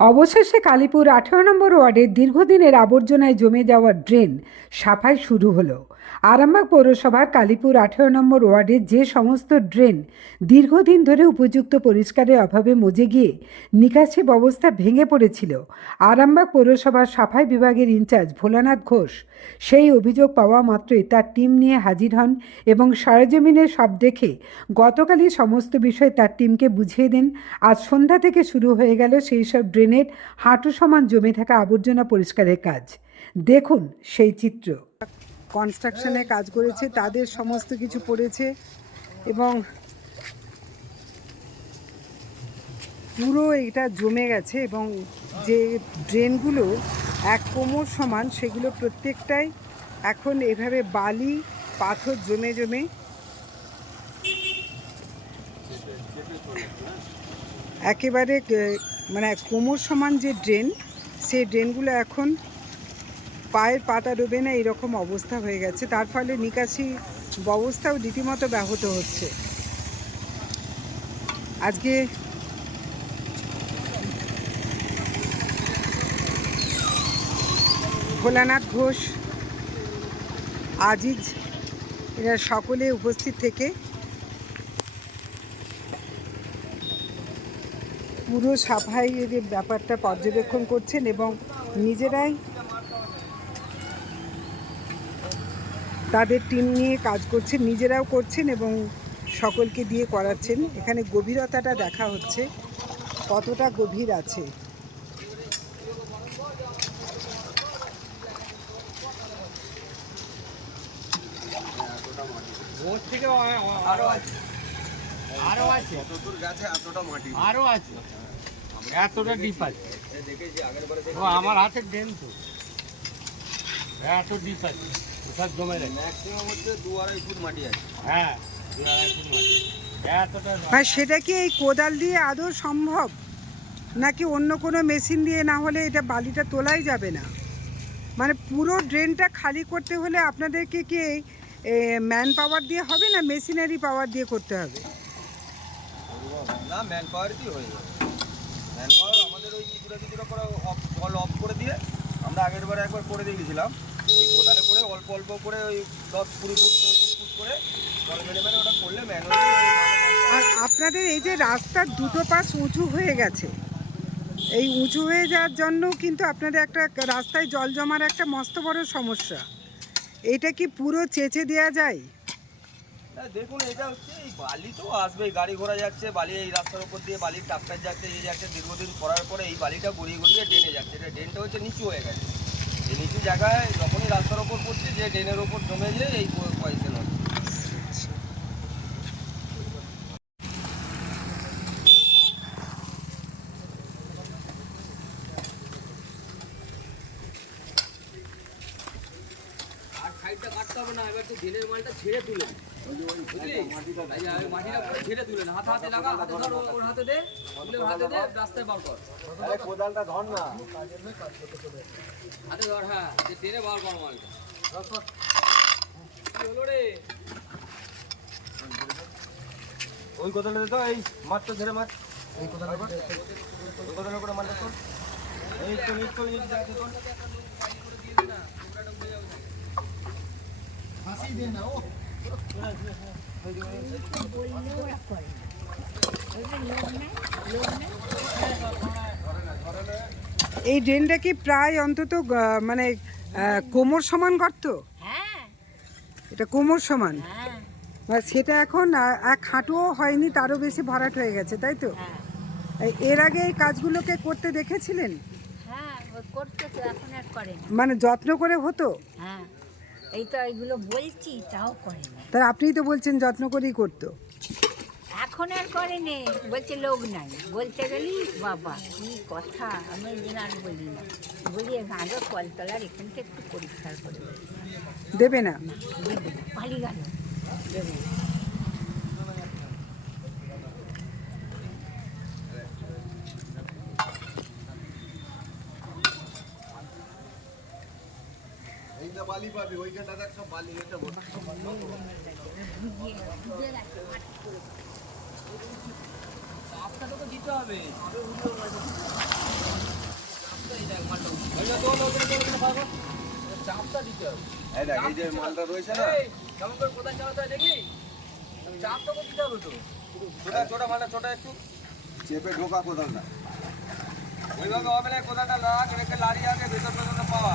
অবশেষে কালীপুর আঠেরো নম্বর ওয়ার্ডের দীর্ঘদিনের আবর্জনায় জমে যাওয়া ড্রেন সাফাই শুরু হলো। আরামবাগ পৌরসভার কালীপুর আঠেরো নম্বর ওয়ার্ডের যে সমস্ত ড্রেন দীর্ঘদিন ধরে উপযুক্ত পরিষ্কারের অভাবে মজে গিয়ে নিকাশি ব্যবস্থা ভেঙে পড়েছিল, আরামবাগ পৌরসভার সাফাই বিভাগের ইনচার্জ ভোলানাথ ঘোষ। সেই অভিযোগ পাওয়া মাত্রই তার টিম নিয়ে হাজির হন এবং সরেজমিনের সব দেখে গতকালই সমস্ত বিষয় তার টিমকে বুঝিয়ে দেন। আজ সন্ধ্যা থেকে শুরু হয়ে গেল সেই সব ড্রেনের হাঁটু সমান জমে থাকা আবর্জনা পরিষ্কারের কাজ। দেখুন সেই চিত্র। কনস্ট্রাকশনে কাজ করেছে, তাদের সমস্ত কিছু পড়েছে এবং পুরো এটা জমে গেছে এবং যে ড্রেনগুলো এক কোমর সমান, সেগুলো প্রত্যেকটাই এখন এভাবে বালি, পাথর জমে জমে একেবারে মানে কোমর সমান যে ড্রেন, সেই ড্রেনগুলো এখন পায়ের পাতা ডোবে না এরকম অবস্থা হয়ে গেছে। তার ফলে নিকাশি ব্যবস্থাও রীতিমতো ব্যাহত হচ্ছে। আজকে ভোলানাথ ঘোষ, আজিজ, এরা সকলে উপস্থিত থেকে পুরো সাফাইয়ের ব্যাপারটা পর্যবেক্ষণ করছেন এবং নিজেরাই তাদের টিম নিয়ে কাজ করছেন, নিজেরাও করছেন এবং সকলকে দিয়ে করাচ্ছেন। এখানে গভীরতাটা দেখা হচ্ছে, কতটা গভীর আছে। থেকে আরও আছে। আরও আছে। যতদূর গেছে এতটা মাটি আরও আছে। এতটা ডিপ আছে। দেখেছি আগের বারে ও আমার ডেন তো। এত ডিপ আছে। জমে রেখে ম্যাক্সিমাম হচ্ছে দু আড়াই ফুট মাটি আছে। হ্যাঁ দু আড়াই ফুট মাটি। আর সেটা কি এই কোদাল দিয়ে আদৌ সম্ভব? নাকি অন্য কোনো মেশিন দিয়ে না হলে এটা বালিটা তোলাই যাবে না? মানে পুরো ড্রেনটা খালি করতে হলে আপনাদেরকে কি ম্যান পাওয়ার দিয়ে হবে না মেশিনারি পাওয়ার দিয়ে করতে হবে? না ম্যান পাওয়ার দিয়ে হয়ে যাবে। ম্যান পাওয়ার আমাদের ওই কিছুটা কিছুটা করে অফ জল অফ করে দিয়ে আমরা আগের বারে একবার করে দিয়ে ওই কোদালে করে অল্প অল্প করে ওই দশ কুড়ি ফুট, পঁচিশ ফুট করে জল মেরে মেরে ওটা করলে ম্যানুয়ালি আর আপনাদের এই যে রাস্তার দুটো পাশ উঁচু হয়ে গেছে, এই উঁচু হয়ে যাওয়ার জন্য কিন্তু আপনাদের একটা রাস্তায় জল জমার একটা মস্ত বড় সমস্যা। এটা কি পুরো চেঁচে দেওয়া যায়? দেখুন, এটা হচ্ছে এই বালি তো আসবেই, গাড়ি ঘোড়া যাচ্ছে, বালি এই রাস্তার উপর দিয়ে বালির টাক্কার যাচ্ছে, এই যাচ্ছে, দীর্ঘদিন করার পরে এই বালিটা গড়িয়ে গড়িয়ে ড্রেনে যাচ্ছে। এটা ড্রেনটা হচ্ছে নিচু হয়ে গেছে। এই নিচু জায়গায় যখনই রাস্তার ওপর পড়ছে, যে ড্রেনের ওপর জমে যেয়ে এই পয়সা নয়। কাটতে হবে না, এবার মালটা ছেড়ে তুলে ছেড়ে না হাতে হাতে লাগা হাতে ধর। ওর- ওর হাতে দে তুলে ওর হাতে দে রাস্তায় বার কর। কোদালটা ধর না। হাতে ধর হ্যাঁ যে বার কর মালটা। হলো রে? ওই কোদালটা তো এই মাছ তো ঝেড়ে মাছ এই কোদালের উপর ওই কোদালের উপরে মাছটা তোর এই তো এই তো এই যাচ্ছে তোর এই ড্রেনটা কি প্রায় অন্তত মানে কোমর সমান গর্ত? হ্যাঁ। এটা কোমর সমান? হ্যাঁ। সেটা এখন এক হাঁটুও হয়নি তারও বেশি ভরাট হয়ে গেছে তাই তো? হ্যাঁ। এর আগে এই কাজগুলোকে করতে দেখেছিলেন? মানে যত্ন করে হতো? হ্যাঁ। এই তো এগুলো বলছি তাও করে না। তার আপনিই তো বলছেন যত্ন করেই করতো। এখন আর করে নে বলছে লোক নাই। বলতে গেলি বাবা কি কথা আমি যেন আর বলি না। বলি আগে কলতলার এখানটা একটু পরিষ্কার করে দেবে। দেবে না? দেবে না পালি গেল। দেবে না। এইটা বালি পাবি ওইখানটা দেখ সব বালি এটা গেছে আপনাকে তো দিতে হবে। চাপটা দিতে হবে এই যে মালটা রয়েছে না। কেমন করে কোদাল চালাতে হয় দেখলি? চাপটা তো দিতে হবে তো? ছোটা ছোটা মালটা ছোটা একটু। চেপে ঢোকা কোদালটা ওইভাবে হবে না কোদালটা লাগ রেখে লাড়ি আগে ভেতর পর্যন্ত পাওয়া।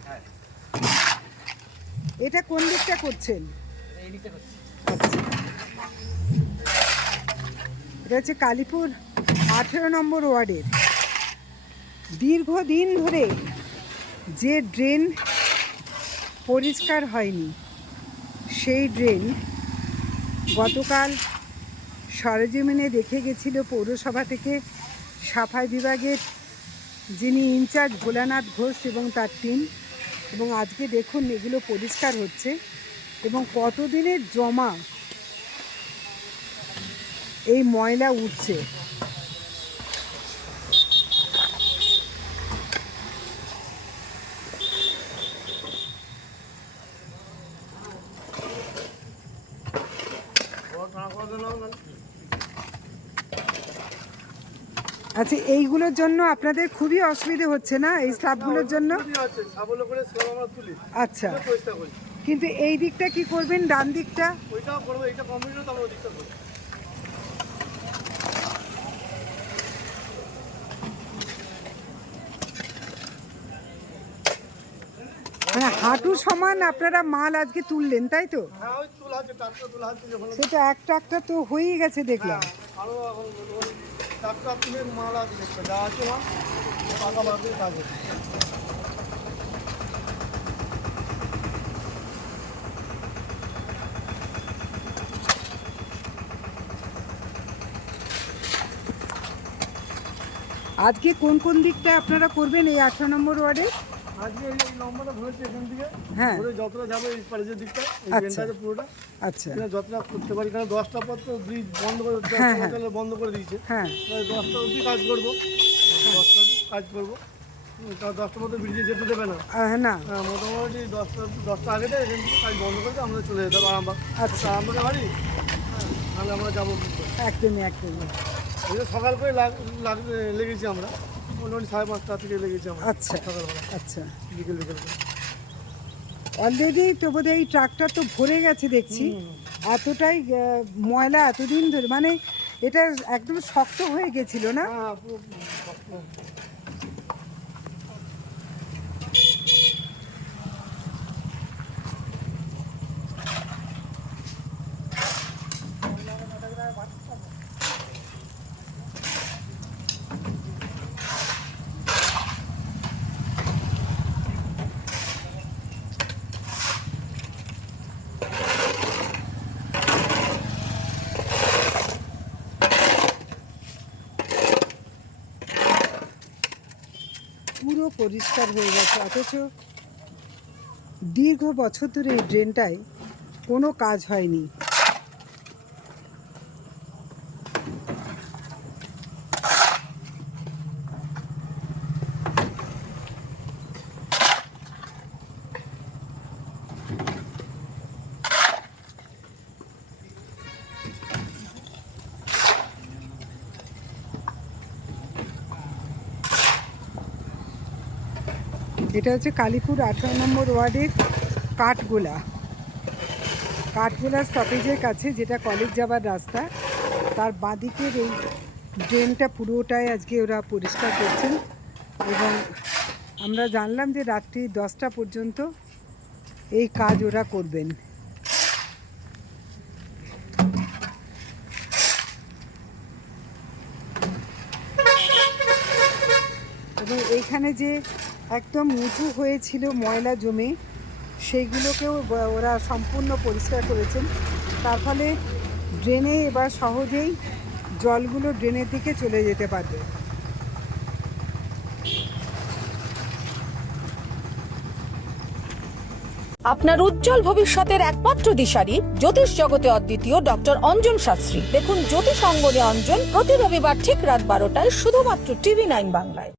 এটা কোন দিকটা করছেন? করছি এটা হচ্ছে কালীপুর আঠেরো নম্বর ওয়ার্ডের। দীর্ঘদিন ধরে যে ড্রেন পরিষ্কার হয়নি, সেই ড্রেন গতকাল সরজমিনে দেখে গেছিল পৌরসভা থেকে সাফাই বিভাগের যিনি ইনচার্জ ভোলানাথ ঘোষ এবং তার টিম এবং আজকে দেখুন এগুলো পরিষ্কার হচ্ছে এবং কতদিনের জমা এই ময়লা উঠছে। আচ্ছা এইগুলোর জন্য আপনাদের খুবই অসুবিধে হচ্ছে না? এই স্ল্যাবগুলোর জন্য? আচ্ছা। কিন্তু এই দিকটা কি করবেন ডান দিকটা? মানে হাঁটু সমান আপনারা মাল আজকে তুললেন তাই তো? হ্যাঁ সেটা একটা একটা তো হয়েই গেছে দেখলাম। মাল যা আছে কাজ আজকে কোন কোন দিকটা আপনারা করবেন এই আঠারো নম্বর ওয়ার্ডে? আজকে এই লম্বাটা ধরেছে এখান থেকে। হ্যাঁ। যতটা যাবে এই প্যারেজের দিকটা এই আচ্ছা। পুরোটা। আচ্ছা। যতটা করতে পারি কারণ দশটা পর তো ব্রিজ বন্ধ করে হ্যাঁ, হ্যাঁ। চলাচল বন্ধ করে দিয়েছে। হ্যাঁ। দশটা অবধি কাজ করব। দশটা অবধি কাজ করব। হুম, দশটার ব্রিজে যেতে দেবে না। হ্যাঁ মোটামুটি দশটা দশটা আগে থেকে এখান থেকে কাজ বন্ধ করে আমরা চলে যেতে হবে আরামবাগ। আচ্ছা। আরামবাগে বাড়ি? হ্যাঁ তাহলে আমরা যাব? একদমই একদমই। সকাল করে লাগ লাগ- লেগেছি আমরা। মোটামুটি সাড়ে পাঁচটা থেকে লেগেছি আমরা আচ্ছা সকালবেলা। আচ্ছা। বিকেল বিকেল করে। অলরেডি তো বোধহয় এই ট্রাকটা তো ভরে গেছে দেখছি। এতটাই ময়লা এতদিন ধরে মানে এটা একদম শক্ত হয়ে গেছিল না? পুরো পরিষ্কার হয়ে গেছে। অথচ দীর্ঘ বছর ধরে এই ড্রেনটায় কোনো কাজ হয়নি। এটা হচ্ছে কালীপুর আঠারো নম্বর ওয়ার্ডের কাঠগোলা। কাঠগোলা স্টপেজের কাছে যেটা কলেজ যাবার রাস্তা, তার বাঁদিকের এই ড্রেনটা পুরোটাই আজকে ওরা পরিষ্কার করছেন এবং আমরা জানলাম যে রাত্রি দশটা পর্যন্ত এই কাজ ওরা করবেন। এবং এইখানে যে একদম উঁচু হয়েছিল ময়লা জমে। সেইগুলোকেও ওরা সম্পূর্ণ পরিষ্কার করেছেন। তার ফলে ড্রেনে এবার সহজেই জলগুলো ড্রেনের দিকে চলে যেতে পারবে। আপনার উজ্জ্বল ভবিষ্যতের একমাত্র দিশারি জ্যোতিষ জগতে অদ্বিতীয় ডক্টর অঞ্জন শাস্ত্রী। দেখুন জ্যোতিষ অঙ্গনে অঞ্জন প্রতি রবিবার ঠিক রাত বারোটায় শুধুমাত্র টিভি নাইন বাংলায়।